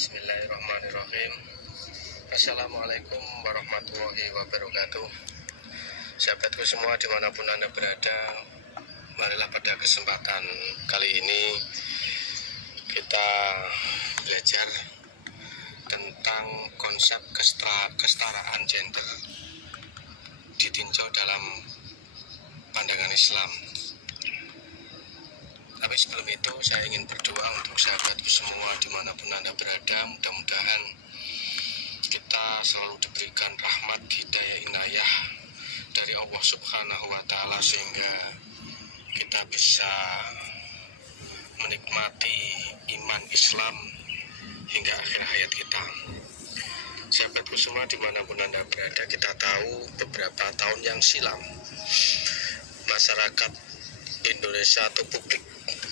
Bismillahirrahmanirrahim. Assalamualaikum warahmatullahi wabarakatuh. Sahabatku semua dimanapun Anda berada, marilah pada kesempatan kali ini kita belajar tentang konsep kesetaraan gender ditinjau dalam pandangan Islam. Tapi sebelum itu saya ingin berdoa untuk sahabatku semua dimanapun Anda berada. Mudah-mudahan kita selalu diberikan rahmat, hidayah, inayah dari Allah Subhanahu wa Ta'ala, sehingga kita bisa menikmati iman Islam hingga akhir hayat kita. Sahabatku semua dimanapun Anda berada, kita tahu beberapa tahun yang silam masyarakat Indonesia atau publik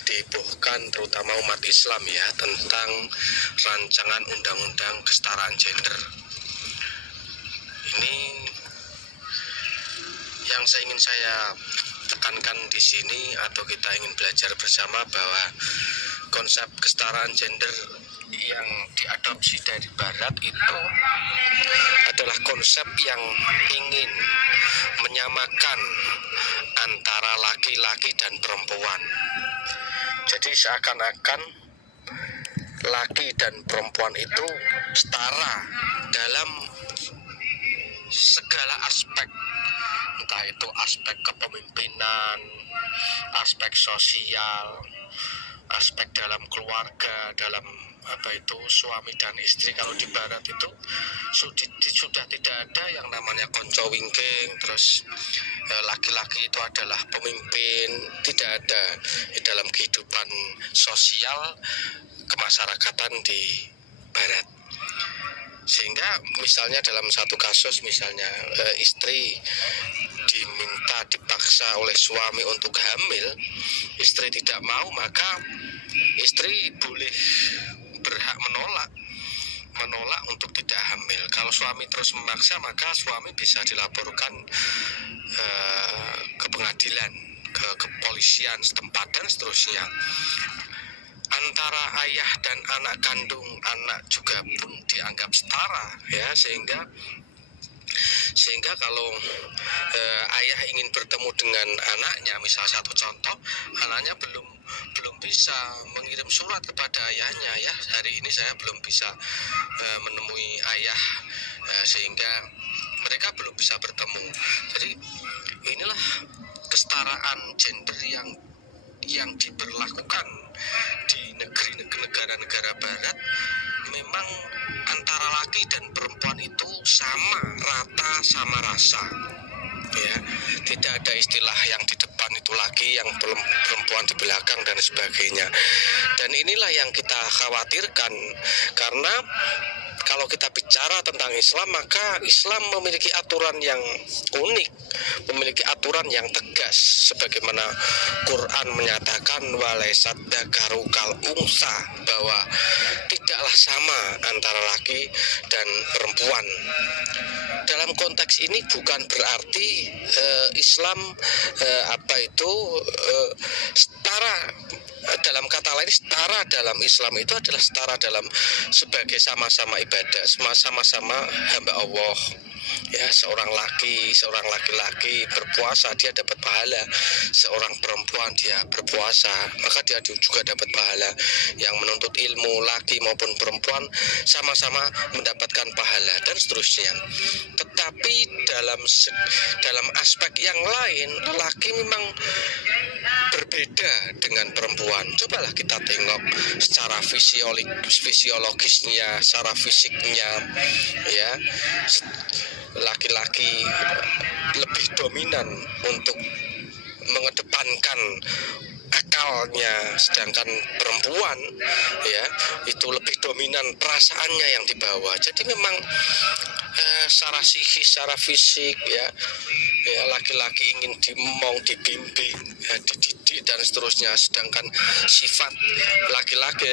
dibohkan, terutama umat Islam ya, tentang rancangan undang-undang kesetaraan gender. Ini yang ingin saya tekankan di sini, atau kita ingin belajar bersama, bahwa konsep kesetaraan gender yang diadopsi dari Barat itu adalah konsep yang ingin menyamakan antara laki-laki dan perempuan. Jadi seakan-akan laki dan perempuan itu setara dalam segala aspek, entah itu aspek kepemimpinan, aspek sosial, aspek dalam keluarga, dalam suami dan istri. Kalau di Barat itu sudah tidak ada yang namanya konco wingking, terus laki-laki itu adalah pemimpin, tidak ada di dalam kehidupan sosial kemasyarakatan di Barat. Sehingga misalnya dalam satu kasus, misalnya istri dipaksa oleh suami untuk hamil, istri tidak mau, maka istri boleh berhak menolak untuk tidak hamil. Kalau suami terus memaksa, maka suami bisa dilaporkan ke pengadilan, ke kepolisian setempat dan seterusnya. Antara ayah dan anak kandung, anak juga pun dianggap setara ya, sehingga kalau ayah ingin bertemu dengan anaknya, misal satu contoh, anaknya belum bisa mengirim surat kepada ayahnya ya, hari ini saya belum bisa menemui ayah, sehingga mereka belum bisa bertemu. Jadi inilah kesetaraan gender yang diberlakukan di negara Barat. Memang antara laki dan perempuan itu sama, rata, sama rasa ya, tidak ada istilah yang di depan itu laki, yang perempuan di belakang dan sebagainya. Dan inilah yang kita khawatirkan, karena kalau kita bicara tentang Islam, maka Islam memiliki aturan yang unik, memiliki aturan yang tegas, sebagaimana Quran menyatakan walaysat dzakaru kal unsa, bahwa tidaklah sama antara laki dan perempuan. Dalam konteks ini bukan berarti Islam setara. Dalam kata lain, setara dalam Islam itu adalah setara dalam sebagai sama-sama ibadah, sama-sama hamba Allah ya. Seorang laki-laki berpuasa, dia dapat pahala. Seorang perempuan dia berpuasa, maka dia juga dapat pahala. Yang menuntut ilmu, laki maupun perempuan, sama-sama mendapatkan pahala dan seterusnya. Tetapi dalam aspek yang lain, laki memang berbeda dengan perempuan. Cobalah kita tengok secara fisiologisnya, secara fisiknya ya. Laki-laki lebih dominan untuk mengedepankan akalnya, sedangkan perempuan ya itu lebih dominan perasaannya yang dibawa. Jadi memang secara psikis, secara fisik ya, ya laki-laki ingin dimong, dibimbing, ya, dididik dan seterusnya. Sedangkan sifat laki-laki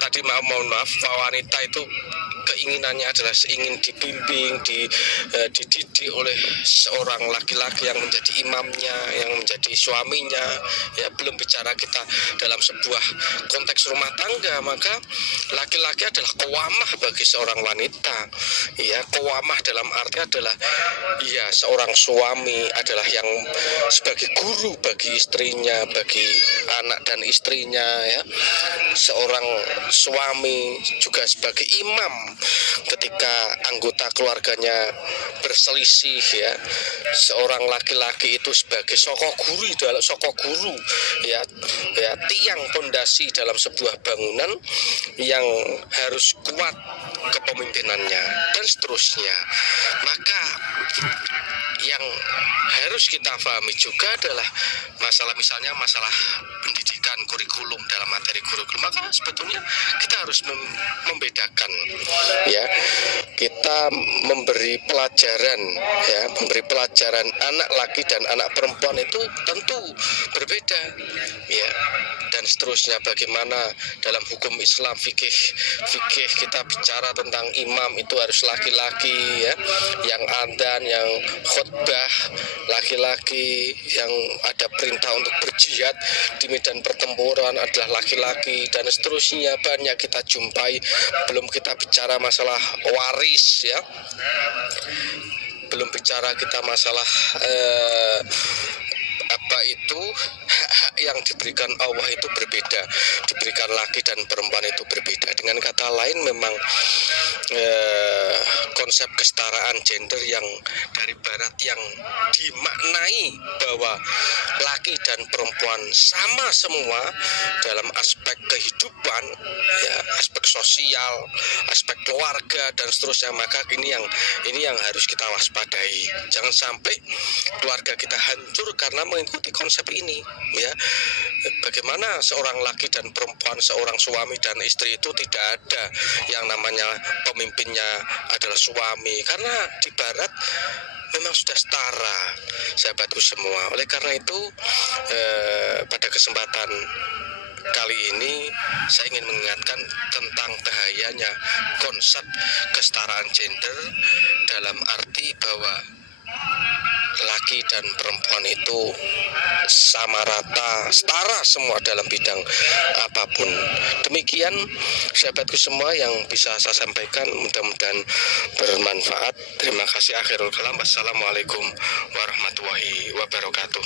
tadi mohon maaf, wanita itu keinginannya adalah ingin dibimbing, dididik oleh seorang laki-laki yang menjadi imamnya, yang menjadi suaminya. Ya, belum bicara kita dalam sebuah konteks rumah tangga, maka laki-laki adalah qawamah bagi seorang wanita. Ya, qawamah dalam arti adalah ya seorang suami adalah yang sebagai guru bagi istrinya, bagi anak dan istrinya ya. Seorang suami juga sebagai imam ketika anggota keluarganya berselisih ya. Seorang laki-laki itu sebagai soko guru ya, ya tiang pondasi dalam sebuah bangunan yang harus kuat kepemimpinannya dan seterusnya. Maka yang harus kita pahami juga adalah misalnya masalah pendidikan, kurikulum, dalam materi kurikulum. Maka sebetulnya kita harus membedakan ya, kita memberi pelajaran ya, memberi pelajaran anak laki dan anak perempuan itu tentu berbeda ya, dan seterusnya. Bagaimana dalam hukum Islam, fikih kita bicara tentang imam itu harus laki-laki ya, yang adzan, yang khutbah laki-laki, yang ada perintah untuk berjihad di medan pertempuran adalah laki-laki dan seterusnya. Banyak kita jumpai. Belum kita bicara masalah waris ya, belum bicara kita masalah apa itu hak-hak yang diberikan Allah itu berbeda, diberikan laki dan perempuan itu berbeda. Dengan kata lain, memang konsep kesetaraan gender yang dari barat yang dimaknai bahwa laki dan perempuan sama semua dalam aspek kehidupan ya, aspek sosial, aspek keluarga dan seterusnya. Maka ini yang harus kita waspadai. Jangan sampai keluarga kita hancur karena mengikuti konsep ini ya. Bagaimana seorang laki dan perempuan, seorang suami dan istri itu tidak ada yang namanya pemimpinnya adalah suami, karena di barat memang sudah setara, sahabatku semua. Oleh karena itu pada kesempatan kali ini saya ingin mengingatkan tentang bahayanya konsep kesetaraan gender, dalam arti bahwa laki dan perempuan itu sama rata, setara semua dalam bidang apapun. Demikian sahabatku semua yang bisa saya sampaikan, mudah-mudahan bermanfaat. Terima kasih. Akhirul kalam. Wassalamualaikum warahmatullahi wabarakatuh.